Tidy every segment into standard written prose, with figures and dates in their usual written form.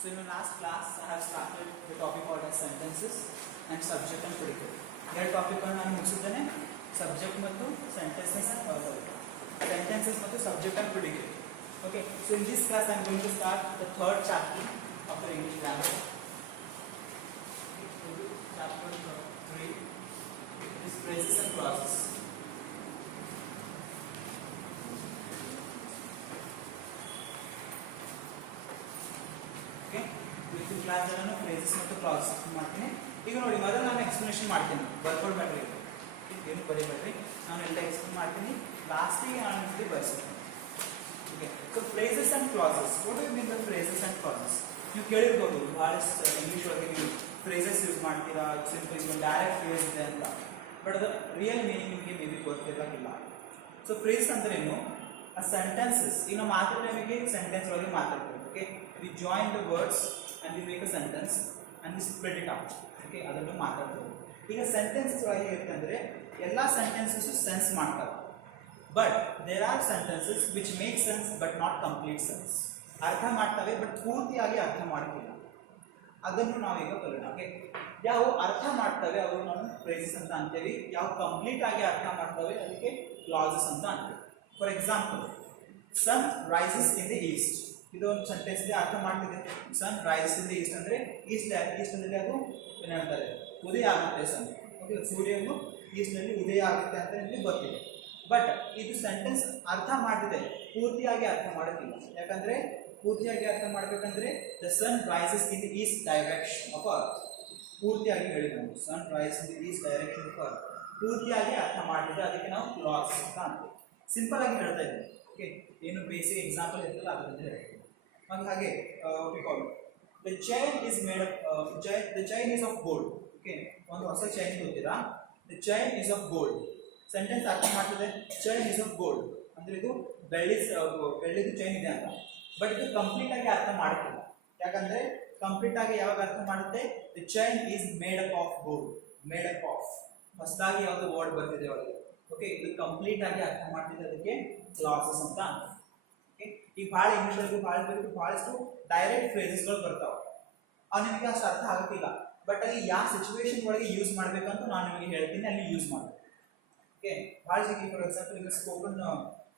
So in my last class, I have started the topic called as sentences and subject and predicate. ಎರಡು topic ಅನ್ನು ನಾನು ಮುಗಿಸಿದ್ದೇನೆ. Subject ಮತ್ತು sentences ಮತ್ತು subject and predicate. Okay. So in this class, I am going to start the third chapter of the English grammar. Chapter 3 is phrases and clauses. ಇವತ್ತಿನ class ನಾನು phrases ಮತ್ತು classes ಮಾಡ್ತೀನಿ. ಈಗ ನೋಡಿ, ಮೊದಲು ನಾನು ಎಕ್ಸ್ಪ್ಲನೇಷನ್ ಮಾಡ್ತೀನಿ, ಬರ್ಕೊಳ್ಬೇಡ್ರಿ, ಏನು ಬರೀಬೇಡ್ರಿ, ನಾನು ಎಲ್ಲ ಎಕ್ಸ್ಪ್ಲೇನ್ ಮಾಡ್ತೀನಿ, ಲಾಸ್ಟಿಗೆ ನಾನು ಇಲ್ಲಿ ಬರ್ಸ್ತೀನಿ. Okay. So phrases and clauses, what you mean the phrases and clauses? ನೀವು ಕೇಳಿರ್ಬೋದು, ಬಹಳಷ್ಟು ಇಂಗ್ಲೀಷ್ ಒಳಗೆ ನೀವು ಫ್ರೇಸಸ್ ಯೂಸ್ ಮಾಡ್ತೀರಾ, ಸಿಂಪಲ್ ಇದು ಡೈರೆಕ್ಟ್ ಫ್ರೇಸ್ ಇದೆ ಅಂತ, ಬಟ್ ಅದು ರಿಯಲ್ ಮೀನಿಂಗ್ ನಿಮಗೆ ಮೇ ಬಿ ಗೊತ್ತಿರಲಿಲ್ಲ. ಸೊ ಫ್ರೇಸ್ ಅಂದ್ರೆ ಏನು? ಆ ಸೆಂಟೆನ್ಸಸ್, ಈಗ ನಾವು ಮಾತಾಡೋ ನಿಮಗೆ ಸೆಂಟೆನ್ಸ್ ಒಳಗೆ ಮಾತಾಡ್ತೀವಿ. Okay, we join the words and we make a sentence and we spread it out. Okay, ಅದನ್ನು ಮಾತಾಡ್ತೀವಿ. ಈಗ ಸೆಂಟೆನ್ಸಸ್ ಒಳಗೆ ಇರುತ್ತೆ ಅಂದ್ರೆ ಎಲ್ಲ ಸೆಂಟೆನ್ಸಸ್ ಸೆನ್ಸ್ ಮಾಡ್ತಾರೆ, but there are sentences which make sense but not complete sense. ಅರ್ಥ ಮಾಡ್ತವೆ ಬಟ್ ಪೂರ್ತಿಯಾಗಿ ಅರ್ಥ ಮಾಡ್ತಿಲ್ಲ. ಅದನ್ನು ನಾವೀಗ ಕಲಿಯೋಣ. ಓಕೆ, ಯಾವ ಅರ್ಥ ಮಾಡ್ತವೆ ಅವರು ನಾವು ಫ್ರೇಸಸ್ ಅಂತ ಅಂತೀವಿ, ಯಾವ ಕಂಪ್ಲೀಟ್ ಆಗಿ ಅರ್ಥ ಮಾಡ್ತವೆ ಅದಕ್ಕೆ ಕ್ಲಾಸಸ್ ಅಂತ ಅಂತೀವಿ. For example, sun rises in the east, ಇದು ಒಂದು ಸೆಂಟೆನ್ಸ್ ಅರ್ಥ ಮಾಡ್ತಿದೆ. Sun rises in the east ಅಂದ್ರೆ ಈಸ್ಟ್ ಅಂದ್ರೆ ಅದು ಏನು ಹೇಳ್ತಾರೆ, ಉದಯ ಆಗುತ್ತೆ ಸನ್. ಓಕೆ, ಸೂರ್ಯನು ಈಸ್ಟ್ ನಲ್ಲಿ ಉದಯ ಆಗುತ್ತೆ ಅಂತ ನಿಮಗೆ ಗೊತ್ತಿದೆ. ಬಟ್ ಇದು ಸೆಂಟೆನ್ಸ್ ಅರ್ಥ ಮಾಡಿದೆ, ಪೂರ್ತಿಯಾಗಿ ಅರ್ಥ ಮಾಡೋದಿಲ್ಲ. ಯಾಕಂದ್ರೆ ಪೂರ್ತಿಯಾಗಿ ಅರ್ಥ ಮಾಡ್ಬೇಕಂದ್ರೆ the sun rises in the east direction of earth, ಪೂರ್ತಿಯಾಗಿ ಹೇಳಿ ನಾವು sun rises in the east direction of earth, ಪೂರ್ತಿಯಾಗಿ ಅರ್ಥ ಮಾಡಿದ್ರೆ ಅದಕ್ಕೆ ನಾವು ಕ್ಲಾಸ್ ಅಂತ ಅಂತೀವಿ. ಸಿಂಪಲ್ ಆಗಿ ಹೇಳ್ತಾ ಇದ್ದೀವಿ. ಓಕೆ, ಏನು ಬೇಸಿಕ್ ಎಕ್ಸಾಂಪಲ್ ಇರ್ತಲ್ಲ ಅದರಿಂದ ಹೇಳ್ತೀವಿ. ಹಾಗೆ the chain is made up, the chain is of gold. Okay, ಒಂದು ಹೊಸ ಚೈನ್ ಗೊತ್ತೀರಾ? The chain is of gold sentence ಅರ್ಥ ಮಾಡ್ತದೆ. ಚೈನ್ ಇಸ್ ಆಫ್ ಗೋಲ್ಡ್ ಅಂದ್ರೆ ಇದು ಬೆಳ್ಳಿದು ಚೈನ್ ಇದೆ ಅಂತ, ಬಟ್ ಇದು ಕಂಪ್ಲೀಟ್ ಆಗಿ ಅರ್ಥ ಮಾಡುತ್ತಿಲ್ಲ. ಯಾಕಂದ್ರೆ ಕಂಪ್ಲೀಟ್ ಆಗಿ ಯಾವಾಗ ಅರ್ಥ ಮಾಡುತ್ತೆ, the chain is made up of gold. Made up of ಹೊಸದಾಗಿ ಯಾವುದು ವರ್ಡ್ ಬರ್ತಿದೆ ಒಳಗೆ. ಓಕೆ, ಇದು ಕಂಪ್ಲೀಟ್ ಆಗಿ ಅರ್ಥ ಮಾಡ್ತಿದೆ, ಅದಕ್ಕೆ ಕ್ಲಾಸಸ್ ಅಂತ. ಈಗ ಭಾಳ ಇಂಗ್ಲೀಷ್ ಒಳಗೆ ಬಹಳಷ್ಟು ಡೈರೆಕ್ಟ್ ಫ್ರೇಸಸ್ಗಳು ಬರ್ತಾವೆ, ಅವು ನಿಮಗೆ ಅಷ್ಟು ಅರ್ಥ ಆಗುತ್ತಿಲ್ಲ. ಬಟ್ ಅಲ್ಲಿ ಯಾವ ಸಿಚುವೇಶನ್ ಒಳಗೆ ಯೂಸ್ ಮಾಡಬೇಕಂತ ನಾನು ನಿಮಗೆ ಹೇಳ್ತೀನಿ, ಅಲ್ಲಿ ಯೂಸ್ ಮಾಡಿ. ಓಕೆ, ಭಾಳ ಜನ ಫಾರ್ ಎಕ್ಸಾಂಪಲ್ ಈಗ ಸ್ಪೋಕನ್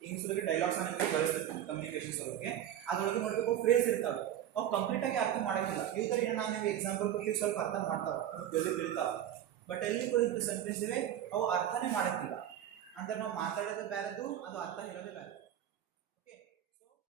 ಇಂಗ್ಲೀಷ್ ಒಳಗೆ ಡೈಲಾಗ್ಸ್ ನಿಮಗೆ ಬಳಸ್ತಿರ್ತೀನಿ ಕಮ್ಯುನಿಕೇಶನ್ಸ್ ಒಳಗೆ, ಅದರೊಳಗೆ ನೋಡಬೇಕು ಫ್ರೇಸ್ ಇರ್ತಾವೆ, ಅವು ಕಂಪ್ಲೀಟ್ ಆಗಿ ಅರ್ಥ ಮಾಡೋದಿಲ್ಲ. ಇವುದರಿಂದ ನಾನು ನಿಮಗೆ ಎಕ್ಸಾಂಪಲ್ ಕೊಟ್ಟು ಸ್ವಲ್ಪ ಅರ್ಥ ಮಾಡ್ತಾವೆ, ಜಲ್ದಿ ತಿಳ್ತಾವೆ. ಬಟ್ ಎಲ್ಲಿ ಕೂಡ ಸೆಂಟೆನ್ಸ್ ಇವೆ, ಅವು ಅರ್ಥನೇ ಮಾಡೋಕ್ಕಿಲ್ಲ. ಅಂದ್ರೆ ನಾವು ಮಾತಾಡೋದು ಬೇರೆದು, ಅದು ಅರ್ಥ ಇರೋದೇ ಬೇರೆ.